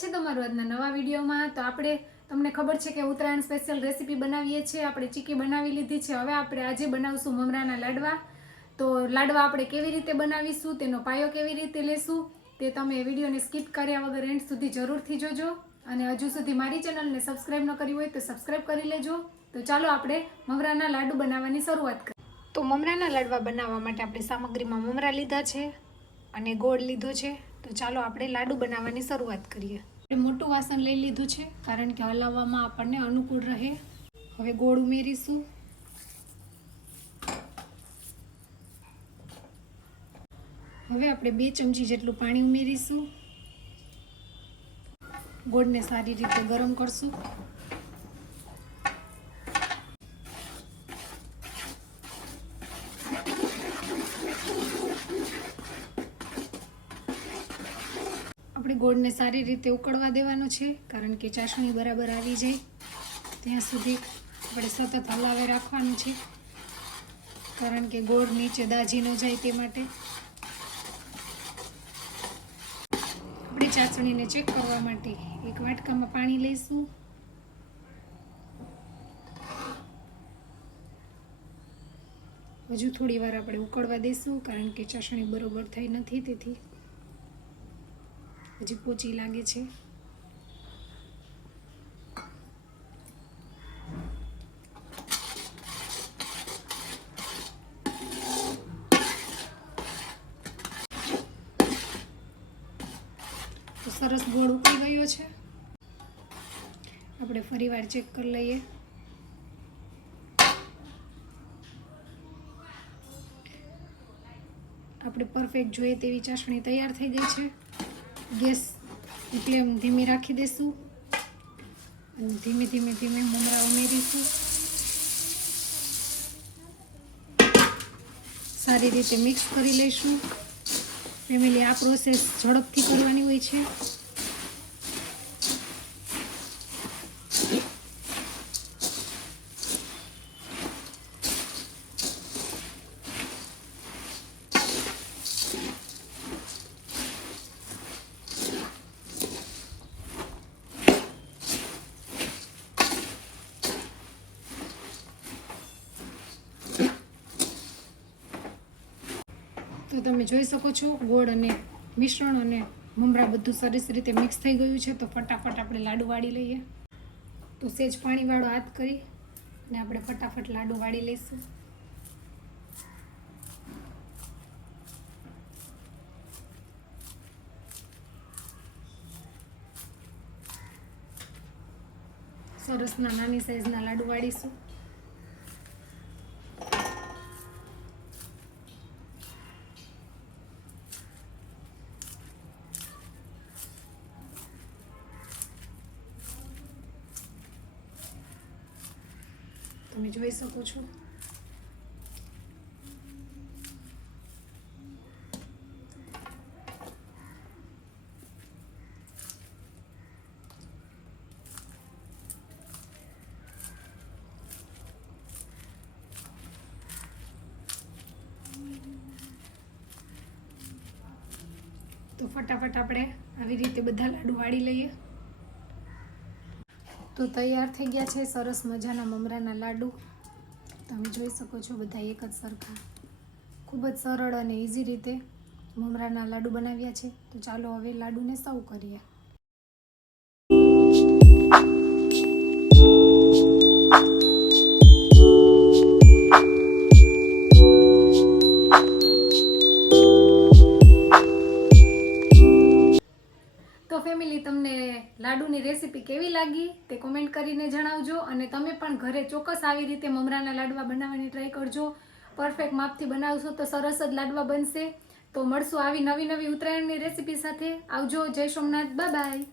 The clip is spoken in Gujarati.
છે તમારું આજના નવા વિડીયોમાં। તો આપણે તમને ખબર છે કે ઉત્તરાયણ સ્પેશિયલ રેસીપી બનાવીએ છીએ। આપણે ચીકી બનાવી લીધી છે। હવે આપણે આજે બનાવશું મમરાના લાડવા। તો લાડવા આપણે કેવી રીતે બનાવીશું, તેનો પાયો કેવી રીતે લેશું, તે તમે વિડીયોને સ્કીપ કર્યા વગર એન્ડ સુધી જરૂરથી જોજો। અને હજુ સુધી મારી ચેનલને સબસ્ક્રાઈબ ન કરી હોય તો સબસ્ક્રાઈબ કરી લેજો। તો ચાલો આપણે મમરાના લાડુ બનાવવાની શરૂઆત કરીએ। તો મમરાના લાડવા બનાવવા માટે આપણે સામગ્રીમાં મમરા લીધા છે અને ગોળ લીધો છે। તો ચાલો આપણે લાડુ બનાવવાની શરૂઆત કરીએ। મોટું વાસણ લઈ લીધું છે કારણ કે હલાવવામાં આપણને અનુકૂળ રહે। હવે ગોળ ઉમેરીશું। હવે આપણે 2 ચમચી જેટલું પાણી ઉમેરીશું। ગોળને સારી રીતે ગરમ કરશું। આપણે ગોળને સારી રીતે ઉકળવા દેવાનો છે કારણ કે ચાસણી બરાબર આવી જાય ત્યાં સુધી આપણે સતત હલાવે રાખવાનું છે કારણ કે ગોળ નીચે દાજી ન જાય તે માટે। આપણે ચાસણીને ચેક કરવા માટે એક વાટકામાં પાણી લઈશું। હજુ થોડી વાર આપણે ઉકળવા દઈશું કારણ કે ચાસણી બરોબર થઈ નથી, તેથી હજી પોચી લાગે છે। તો સરસ ગોળ ઉકળી ગયો છે। આપણે ફરીવાર ચેક કરી લઈએ। આપણે પરફેક્ટ જોઈએ તેવી ચાસણી તૈયાર થઈ ગઈ છે। ગેસ ફ્લેમ ધીમી રાખી દઈશું અને ધીમે ધીમે મમરા ઉમેરીશું। સારી રીતે મિક્સ કરી લઈશું। ફેમિલી, આ પ્રોસેસ ઝડપથી કરવાની હોય છે। તો તમે જોઈ શકો છો ગોળ અને મિશ્રણ અને મમરા બધું સરસ રીતે મિક્સ થઈ ગયું છે। તો ફટાફટ આપણે લાડુ વાળી લઈએ। તો સેજ પાણીવાળો હાથ કરી અને આપણે ફટાફટ લાડુ વાળી લઈશું। સરસના નાની સાઈઝના લાડુ વાળીશું। તમે જોઈ શકો છો તો ફટાફટ આપણે આવી રીતે બધા લાડુ વાળી લઈએ। તો તૈયાર થઈ ગયા છે સરસ મજાના મમરાના લાડુ। તમે જોઈ શકો છો બધા એક જ સરખા, ખૂબ જ સરળ અને ઇઝી રીતે મમરાના લાડુ બનાવ્યા છે। તો ચાલો હવે લાડુને સર્વ કરીએ। તો ફેમિલી, તમને લાડુની રેસીપી કેવી લાગી તે કોમેન્ટ કરીને જણાવજો અને તમે પણ ઘરે ચોક્કસ આવી રીતે મમરાના લાડવા બનાવવાની ટ્રાય કરજો। પરફેક્ટ માપથી બનાવશો તો સરસ જ લાડવા બનશે। તો મળશું આવી નવી ઉત્તરાયણની રેસીપી સાથે। આવજો। જય સોમનાથ, બાય બાય।